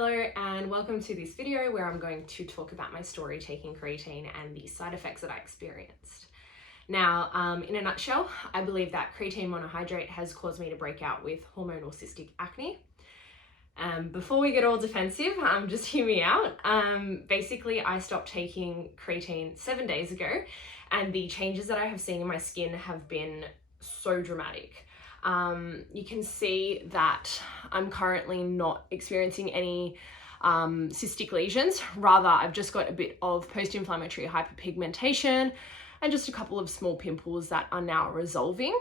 Hello and welcome to this video where I'm going to talk about my story taking creatine and the side effects that I experienced. Now, in a nutshell, I believe that creatine monohydrate has caused me to break out with hormonal cystic acne. Before we get all defensive, just hear me out. Basically, I stopped taking creatine 7 days ago, and the changes that I have seen in my skin have been so dramatic. You can see that I'm currently not experiencing any cystic lesions. Rather, I've just got a bit of post-inflammatory hyperpigmentation and just a couple of small pimples that are now resolving.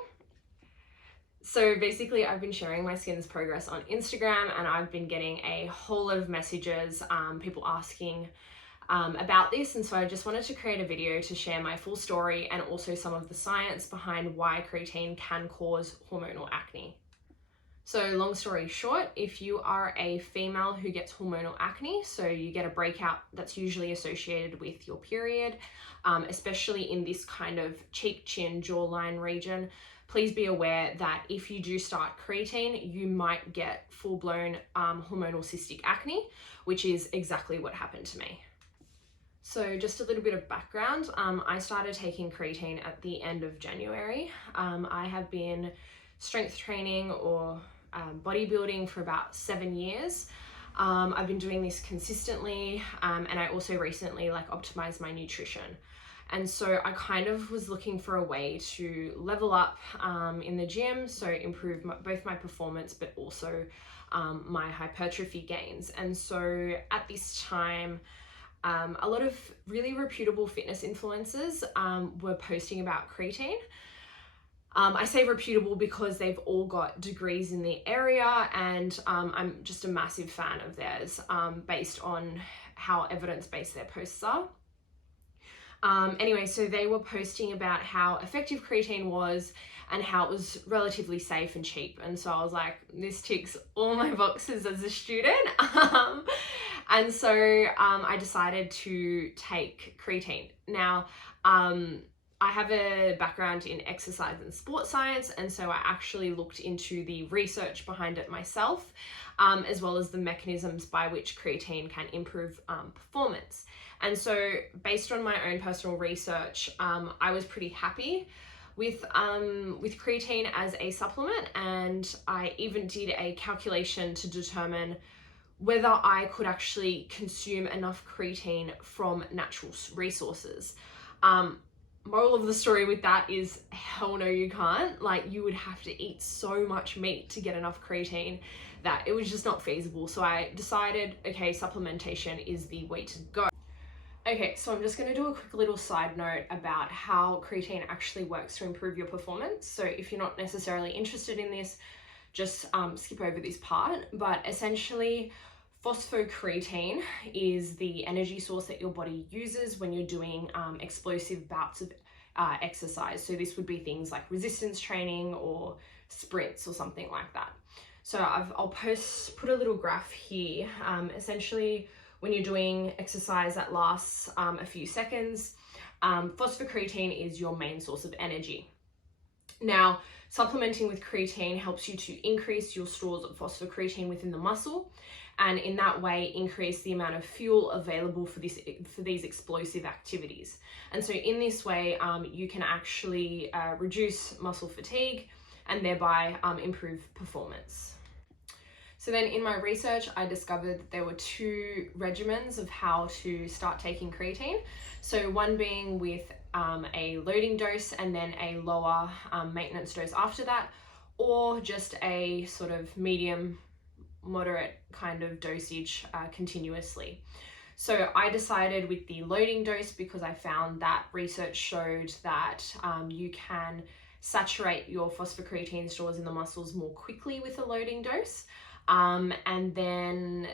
So basically, I've been sharing my skin's progress on Instagram, and I've been getting a whole lot of messages, people asking about this, and so I just wanted to create a video to share my full story and also some of the science behind why creatine can cause hormonal acne. So long story short, if you are a female who gets hormonal acne, so you get a breakout that's usually associated with your period, especially in this kind of cheek, chin, jawline region, please be aware that if you do start creatine, you might get full-blown hormonal cystic acne, which is exactly what happened to me. So just a little bit of background, I started taking creatine at the end of January. I have been strength training or bodybuilding for about 7 years. I've been doing this consistently, and I also recently optimized my nutrition. And so I kind of was looking for a way to level up in the gym, so improve both my performance but also my hypertrophy gains. And so at this time, a lot of really reputable fitness influencers were posting about creatine. I say reputable because they've all got degrees in the area, and I'm just a massive fan of theirs based on how evidence-based their posts are. Anyway, so they were posting about how effective creatine was and how it was relatively safe and cheap. And so I was like, this ticks all my boxes as a student. And so I decided to take creatine. Now, I have a background in exercise and sports science, and so I actually looked into the research behind it myself, as well as the mechanisms by which creatine can improve performance. And so based on my own personal research, I was pretty happy with creatine as a supplement, and I even did a calculation to determine whether I could actually consume enough creatine from natural resources. Moral of the story with that is, hell no, you can't. You would have to eat so much meat to get enough creatine that it was just not feasible. So I decided, okay, supplementation is the way to go. Okay, so I'm just going to do a quick little side note about how creatine actually works to improve your performance. So if you're not necessarily interested in this, just skip over this part. But essentially, phosphocreatine is the energy source that your body uses when you're doing explosive bouts of exercise. So this would be things like resistance training or sprints or something like that. So I'll put a little graph here. Essentially, when you're doing exercise that lasts a few seconds, phosphocreatine is your main source of energy. Now, supplementing with creatine helps you to increase your stores of phosphocreatine within the muscle, and in that way increase the amount of fuel available for these explosive activities. And so in this way, you can actually reduce muscle fatigue and thereby improve performance. So then in my research, I discovered that there were 2 regimens of how to start taking creatine. So one being with a loading dose and then a lower maintenance dose after that, or just a sort of medium, moderate kind of dosage continuously. So I decided with the loading dose because I found that research showed that you can saturate your phosphocreatine stores in the muscles more quickly with a loading dose. And then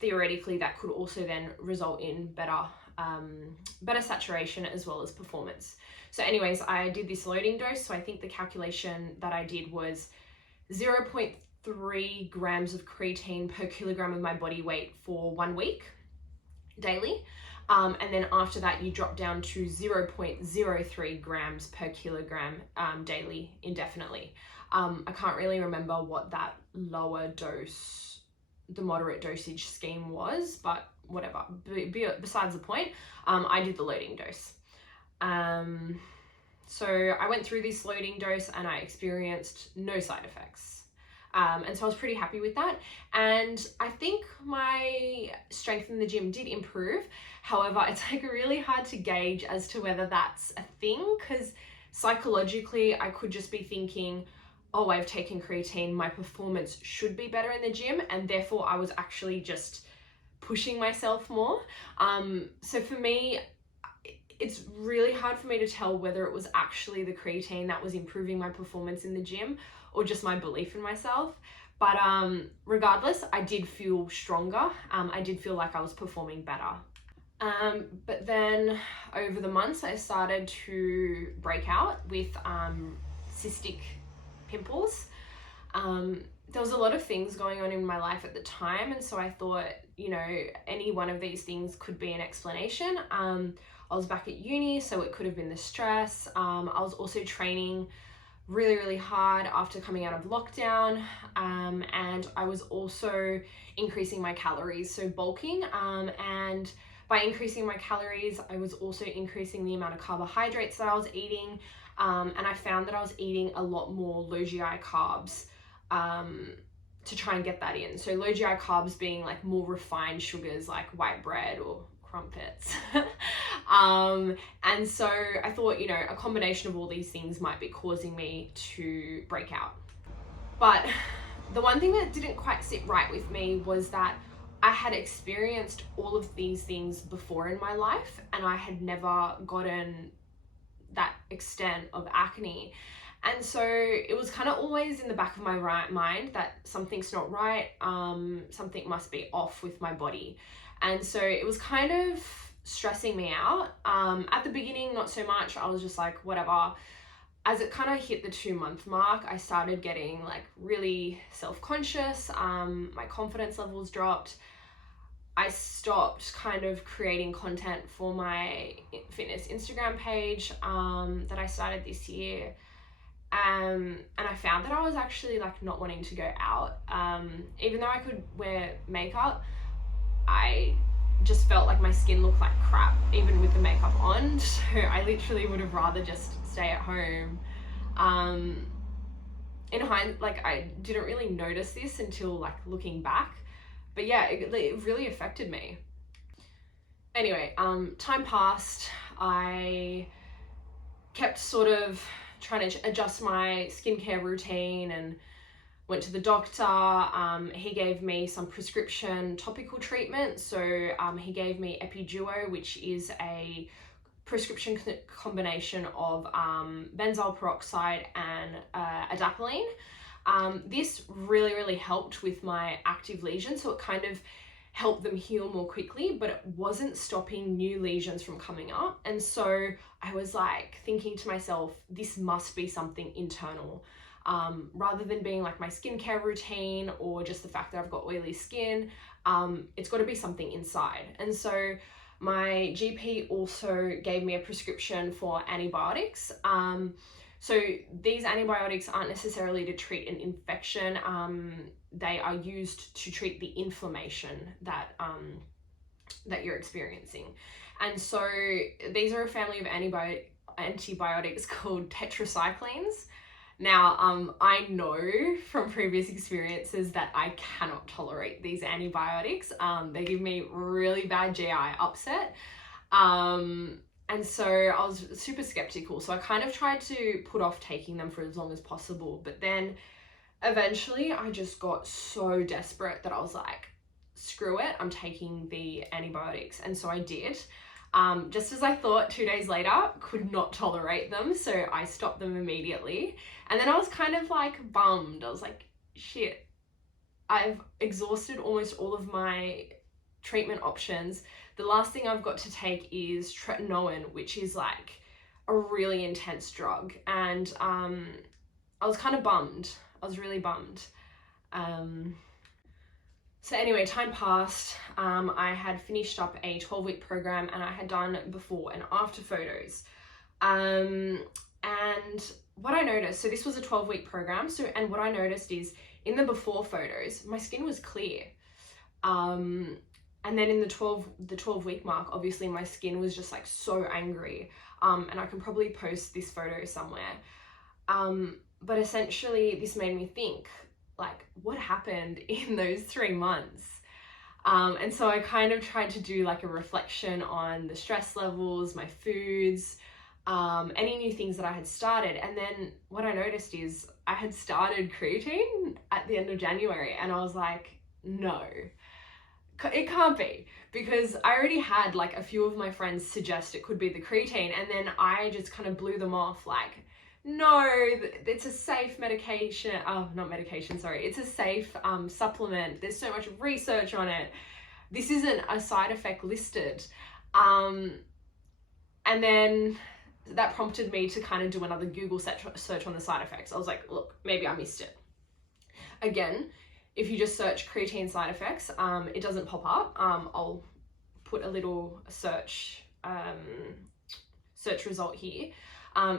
theoretically that could also then result in better saturation as well as performance. So anyways, I did this loading dose. So I think the calculation that I did was 0.3 grams of creatine per kilogram of my body weight for 1 week daily. And then after that, you drop down to 0.03 grams per kilogram daily indefinitely. I can't really remember what that lower dose the moderate dosage scheme was, but whatever, besides the point. I did the loading dose. So I went through this loading dose and I experienced no side effects. And so I was pretty happy with that. And I think my strength in the gym did improve. However, it's like really hard to gauge as to whether that's a thing, because psychologically I could just be thinking, oh, I've taken creatine, my performance should be better in the gym, and therefore I was actually just pushing myself more. So for me, it's really hard for me to tell whether it was actually the creatine that was improving my performance in the gym or just my belief in myself. But regardless, I did feel stronger. I did feel like I was performing better. But then over the months, I started to break out with cystic pimples. There was a lot of things going on in my life at the time, and so I thought, you know, any one of these things could be an explanation. I was back at uni, so it could have been the stress. I was also training really, really hard after coming out of lockdown, and I was also increasing my calories, so bulking, and by increasing my calories, I was also increasing the amount of carbohydrates that I was eating, and I found that I was eating a lot more low GI carbs to try and get that in. So low GI carbs being like more refined sugars like white bread or crumpets. And so I thought, you know, a combination of all these things might be causing me to break out. But the one thing that didn't quite sit right with me was that I had experienced all of these things before in my life, and I had never gotten that extent of acne. And so it was kind of always in the back of my mind that something's not right, something must be off with my body. And so it was kind of stressing me out. At the beginning, not so much. I was just like, whatever. As it kind of hit the 2-month mark, I started getting like really self-conscious. My confidence levels dropped. I stopped kind of creating content for my fitness Instagram page that I started this year. And I found that I was actually like not wanting to go out. Even though I could wear makeup, I just felt like my skin looked like crap even with the makeup on. So I literally would have rather just stay at home. In hindsight, like I didn't really notice this until like looking back, but yeah, it really affected me. Anyway, time passed. I kept sort of trying to adjust my skincare routine and went to the doctor. He gave me some prescription topical treatment. So he gave me Epiduo, which is a prescription combination of benzoyl peroxide and adapalene. This really helped with my active lesions, so it kind of helped them heal more quickly, but it wasn't stopping new lesions from coming up. And so I was like thinking to myself, this must be something internal. Rather than being like my skincare routine or just the fact that I've got oily skin, it's got to be something inside. And so my GP also gave me a prescription for antibiotics. So these antibiotics aren't necessarily to treat an infection. They are used to treat the inflammation that you're experiencing. And so these are a family of antibiotics called tetracyclines. Now, I know from previous experiences that I cannot tolerate these antibiotics. They give me really bad GI upset. And so I was super skeptical. So I kind of tried to put off taking them for as long as possible. But then eventually I just got so desperate that I was like, screw it, I'm taking the antibiotics. And so I did. Just as I thought, 2 days later, could not tolerate them. So I stopped them immediately. And then I was kind of like bummed. I was like, shit, I've exhausted almost all of my treatment options. The last thing I've got to take is tretinoin, which is like a really intense drug. And I was kind of bummed. I was really bummed. So anyway, time passed. I had finished up a 12-week program and I had done before and after photos. And what I noticed, so this was a 12-week program. And what I noticed is in the before photos, my skin was clear. And then in the 12 week mark, obviously my skin was just like so angry. And I can probably post this photo somewhere. But essentially this made me think, like, what happened in those 3 months? And so I kind of tried to do like a reflection on the stress levels, my foods, any new things that I had started. And then what I noticed is I had started creatine at the end of January, and I was like, no, it can't be, because I already had like a few of my friends suggest it could be the creatine, and then I just kind of blew them off like, no, it's a safe medication. Oh, not medication, sorry. It's a safe supplement. There's so much research on it. This isn't a side effect listed. And then that prompted me to kind of do another Google search on the side effects. I was like, look, maybe I missed it. Again, if you just search creatine side effects, it doesn't pop up. I'll put a little search result here.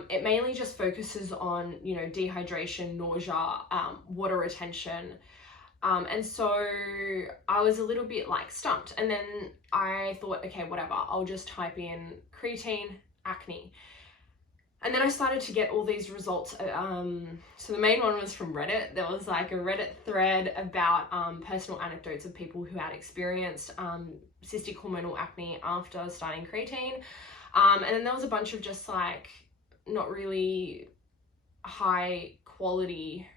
It mainly just focuses on, you know, dehydration, nausea, water retention. And so I was a little bit like stumped. And then I thought, okay, whatever, I'll just type in creatine acne. And then I started to get all these results. So the main one was from Reddit. There was like a Reddit thread about personal anecdotes of people who had experienced cystic hormonal acne after starting creatine. And then there was a bunch of just like not really high quality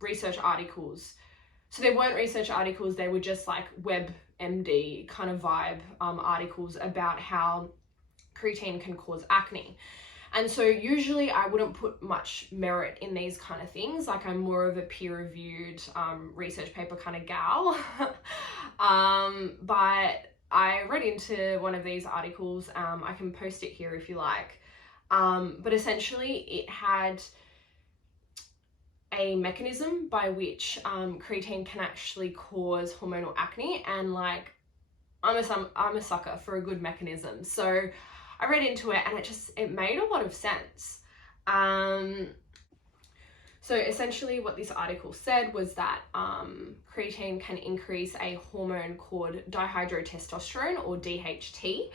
research articles. So they weren't research articles, they were just like WebMD kind of vibe articles about how creatine can cause acne. And so usually I wouldn't put much merit in these kind of things. Like, I'm more of a peer-reviewed research paper kind of gal. But I read into one of these articles. I can post it here if you like. But essentially it had a mechanism by which creatine can actually cause hormonal acne, and like I'm a sucker for a good mechanism. So I read into it and it made a lot of sense. So essentially what this article said was that creatine can increase a hormone called dihydrotestosterone, or DHT,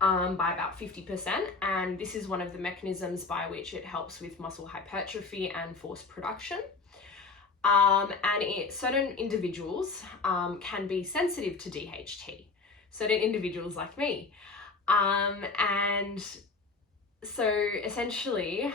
by about 50%. And this is one of the mechanisms by which it helps with muscle hypertrophy and force production. And certain individuals can be sensitive to DHT, certain individuals like me. And so essentially,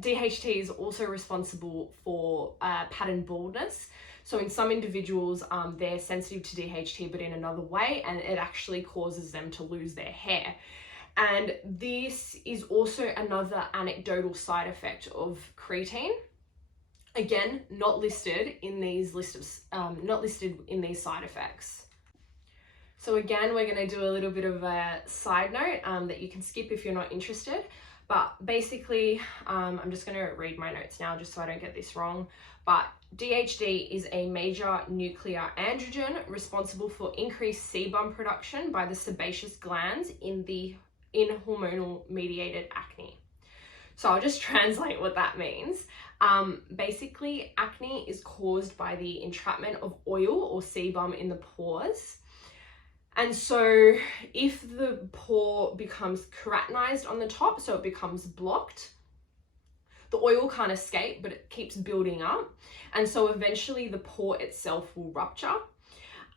DHT is also responsible for pattern baldness. So in some individuals, they're sensitive to DHT, but in another way, and it actually causes them to lose their hair. And this is also another anecdotal side effect of creatine. Again, not listed in these in these side effects. So again, we're going to do a little bit of a side note that you can skip if you're not interested. But basically, I'm just going to read my notes now just so I don't get this wrong. But DHT is a major nuclear androgen responsible for increased sebum production by the sebaceous glands in hormonal mediated acne. So I'll just translate what that means. Basically, acne is caused by the entrapment of oil or sebum in the pores. And so if the pore becomes keratinized on the top, so it becomes blocked, the oil can't escape, but it keeps building up. And so eventually the pore itself will rupture.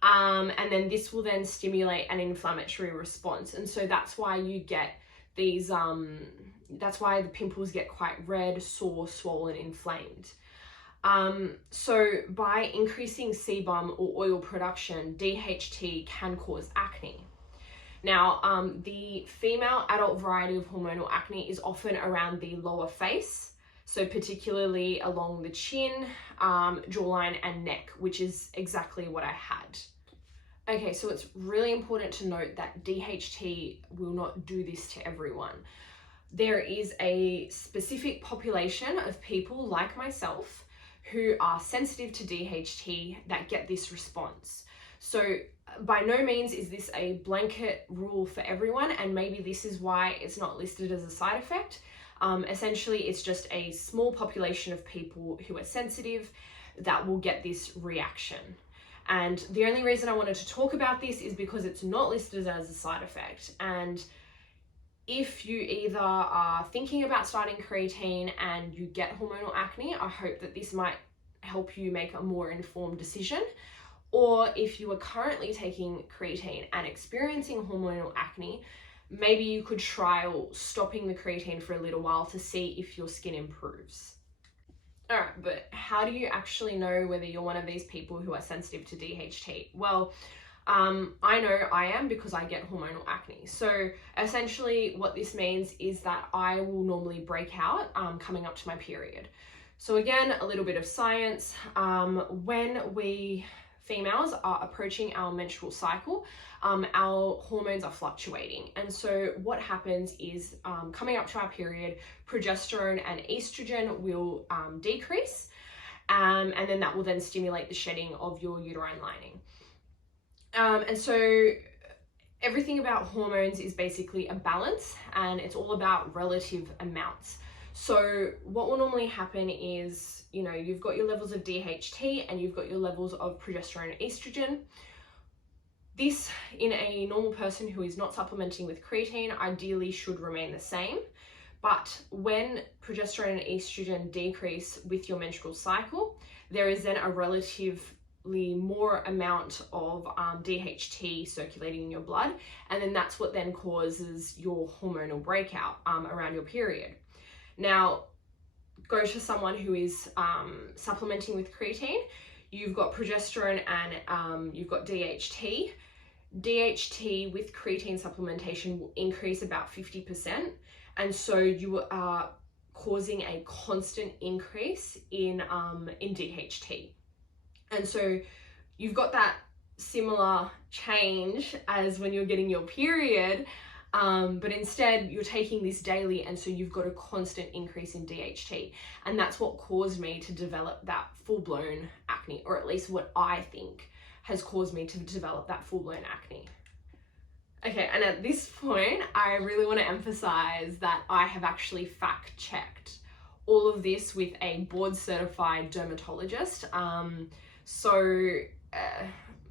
And then this will then stimulate an inflammatory response. And so that's why you get these, that's why the pimples get quite red, sore, swollen, inflamed. So by increasing sebum or oil production, DHT can cause acne. Now, the female adult variety of hormonal acne is often around the lower face, so particularly along the chin, jawline and neck, which is exactly what I had. Okay, so it's really important to note that DHT will not do this to everyone. There is a specific population of people like myself who are sensitive to DHT that get this response. So by no means is this a blanket rule for everyone, and maybe this is why it's not listed as a side effect. Essentially, it's just a small population of people who are sensitive that will get this reaction. And the only reason I wanted to talk about this is because it's not listed as a side effect. And if you either are thinking about starting creatine and you get hormonal acne, I hope that this might help you make a more informed decision. Or if you are currently taking creatine and experiencing hormonal acne, maybe you could trial stopping the creatine for a little while to see if your skin improves. All right, but how do you actually know whether you're one of these people who are sensitive to DHT? Well, I know I am because I get hormonal acne. So essentially what this means is that I will normally break out coming up to my period. So again, a little bit of science. When we females are approaching our menstrual cycle, our hormones are fluctuating. And so what happens is coming up to our period, progesterone and estrogen will decrease. And then that will then stimulate the shedding of your uterine lining. And so everything about hormones is basically a balance, and it's all about relative amounts. So what will normally happen is, you know, you've got your levels of DHT and you've got your levels of progesterone and estrogen. This, in a normal person who is not supplementing with creatine, ideally should remain the same. But when progesterone and estrogen decrease with your menstrual cycle, there is then a relatively more amount of DHT circulating in your blood, and then that's what then causes your hormonal breakout around your period. Now, go to someone who is supplementing with creatine. You've got progesterone and you've got DHT. DHT with creatine supplementation will increase about 50%, and so you are causing a constant increase in DHT. And so you've got that similar change as when you're getting your period, but instead you're taking this daily, and so you've got a constant increase in DHT. And that's what caused me to develop that full-blown acne, or at least what I think has caused me to develop that full-blown acne. Okay, and at this point, I really want to emphasize that I have actually fact-checked all of this with a board-certified dermatologist.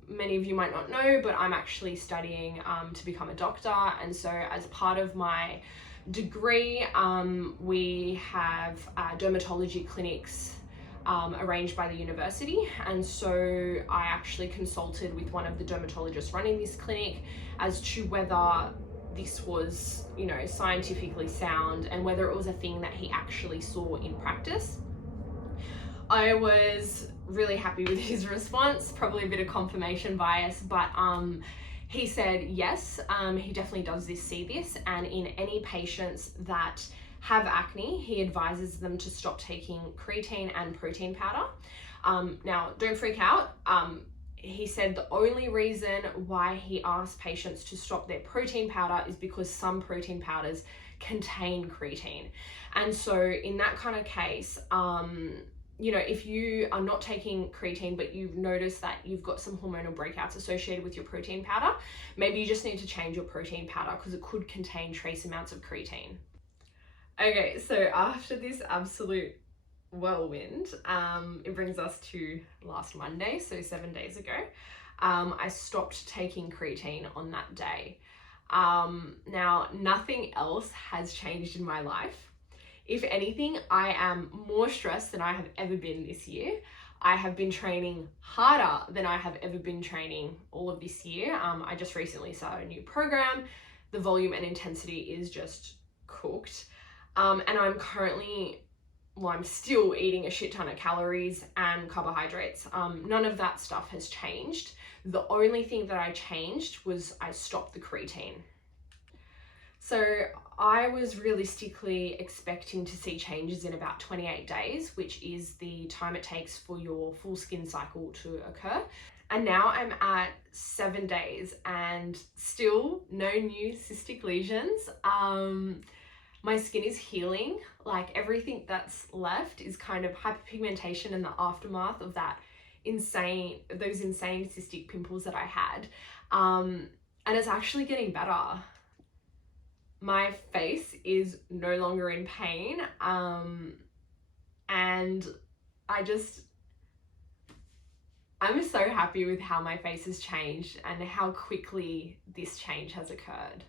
Many of you might not know, but I'm actually studying to become a doctor, and so as part of my degree, we have dermatology clinics arranged by the university, and so I actually consulted with one of the dermatologists running this clinic as to whether this was, you know, scientifically sound and whether it was a thing that he actually saw in practice. I was really happy with his response, probably a bit of confirmation bias, but he said yes, he definitely does see this, and in any patients that have acne, he advises them to stop taking creatine and protein powder. Now, don't freak out. He said the only reason why he asks patients to stop their protein powder is because some protein powders contain creatine. And so in that kind of case, you know, if you are not taking creatine, but you've noticed that you've got some hormonal breakouts associated with your protein powder, maybe you just need to change your protein powder because it could contain trace amounts of creatine. Okay, so after this absolute whirlwind, it brings us to last Monday, so 7 days ago. I stopped taking creatine on that day. Now, nothing else has changed in my life. If anything, I am more stressed than I have ever been this year. I have been training harder than I have ever been training all of this year. I just recently started a new program. The volume and intensity is just cooked. And I'm still eating a shit ton of calories and carbohydrates. None of that stuff has changed. The only thing that I changed was I stopped the creatine. So I was realistically expecting to see changes in about 28 days, which is the time it takes for your full skin cycle to occur. And now I'm at 7 days and still no new cystic lesions. My skin is healing. Like, everything that's left is kind of hyperpigmentation and the aftermath of those insane cystic pimples that I had. And it's actually getting better. My face is no longer in pain. And I'm so happy with how my face has changed and how quickly this change has occurred.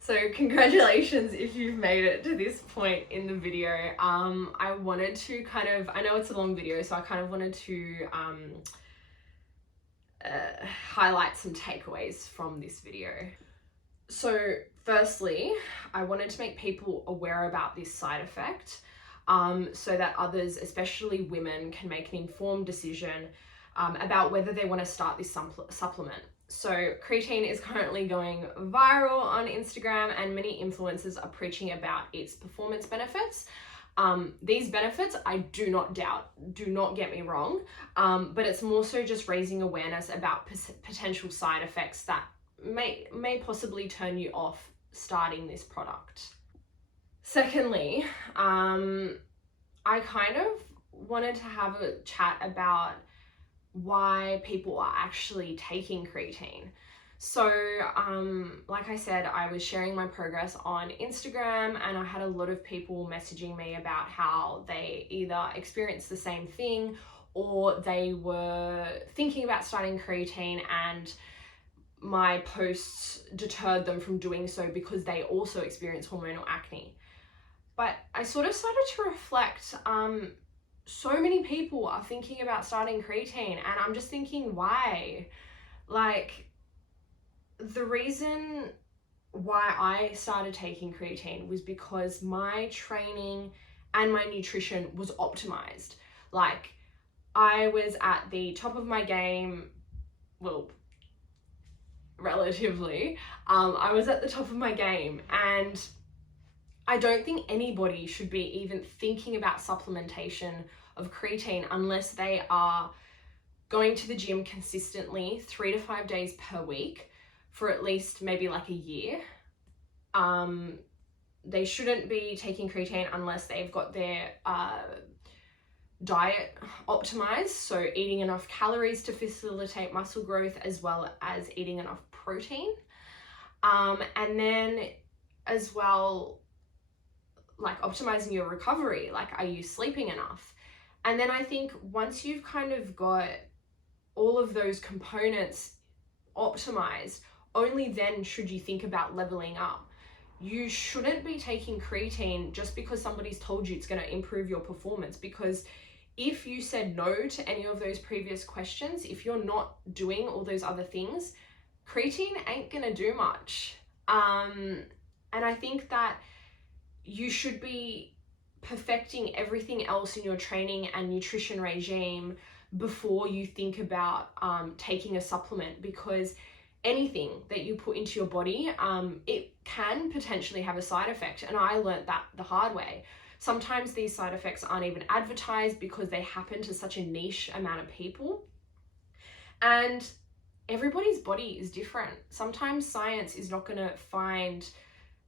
So congratulations if you've made it to this point in the video. I wanted to I know it's a long video, so I kind of wanted to highlight some takeaways from this video. So firstly, I wanted to make people aware about this side effect so that others, especially women, can make an informed decision about whether they want to start this supplement. So creatine is currently going viral on Instagram, and many influencers are preaching about its performance benefits. These benefits I do not doubt, do not get me wrong, but it's more so just raising awareness about potential side effects that may possibly turn you off starting this product. Secondly, I kind of wanted to have a chat about why people are actually taking creatine. So like I said, I was sharing my progress on Instagram, and I had a lot of people messaging me about how they either experienced the same thing or they were thinking about starting creatine, and my posts deterred them from doing so because they also experience hormonal acne. But I sort of started to reflect, so many people are thinking about starting creatine, and I'm just thinking, why? Like, the reason why I started taking creatine was because my training and my nutrition was optimized. Like, I was at the top of my game, well, relatively. I was at the top of my game, and I don't think anybody should be even thinking about supplementation of creatine unless they are going to the gym consistently 3 to 5 days per week for at least maybe like a year. They shouldn't be taking creatine unless they've got their diet optimized, so eating enough calories to facilitate muscle growth as well as eating enough protein. And then as well, like optimizing your recovery, like are you sleeping enough? And then I think once you've kind of got all of those components optimized, only then should you think about leveling up. You shouldn't be taking creatine just because somebody's told you it's going to improve your performance, because if you said no to any of those previous questions, if you're not doing all those other things, creatine ain't going to do much. And I think that you should be perfecting everything else in your training and nutrition regime before you think about taking a supplement, because anything that you put into your body, it can potentially have a side effect. And I learned that the hard way. Sometimes these side effects aren't even advertised because they happen to such a niche amount of people. And everybody's body is different. Sometimes science is not going to find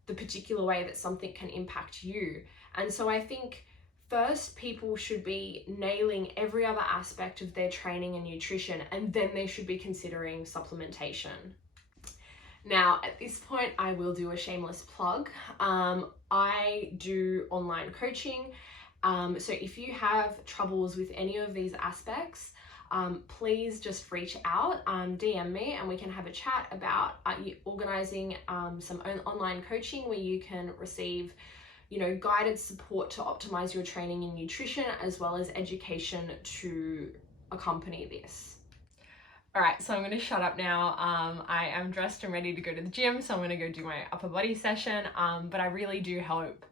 the particular way that something can impact you. And so I think first people should be nailing every other aspect of their training and nutrition, and then they should be considering supplementation. Now, at this point, I will do a shameless plug. I do online coaching. So if you have troubles with any of these aspects, please just reach out, DM me, and we can have a chat about organizing some online coaching where you can receive, guided support to optimize your training and nutrition, as well as education to accompany this. All right, so I'm going to shut up now. I am dressed and ready to go to the gym, so I'm going to go do my upper body session. But I really do hope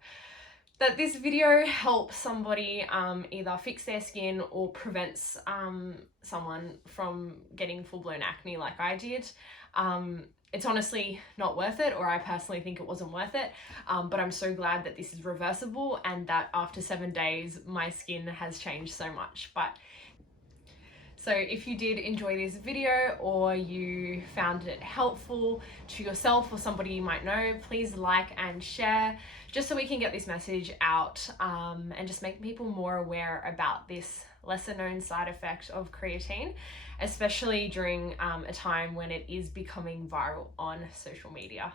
that this video helps somebody either fix their skin or prevents someone from getting full-blown acne like I did. It's honestly not worth it, or I personally think it wasn't worth it, but I'm so glad that this is reversible and that after 7 days my skin has changed so much. So if you did enjoy this video, or you found it helpful to yourself or somebody you might know, please like and share, just so we can get this message out and just make people more aware about this lesser known side effect of creatine, especially during a time when it is becoming viral on social media.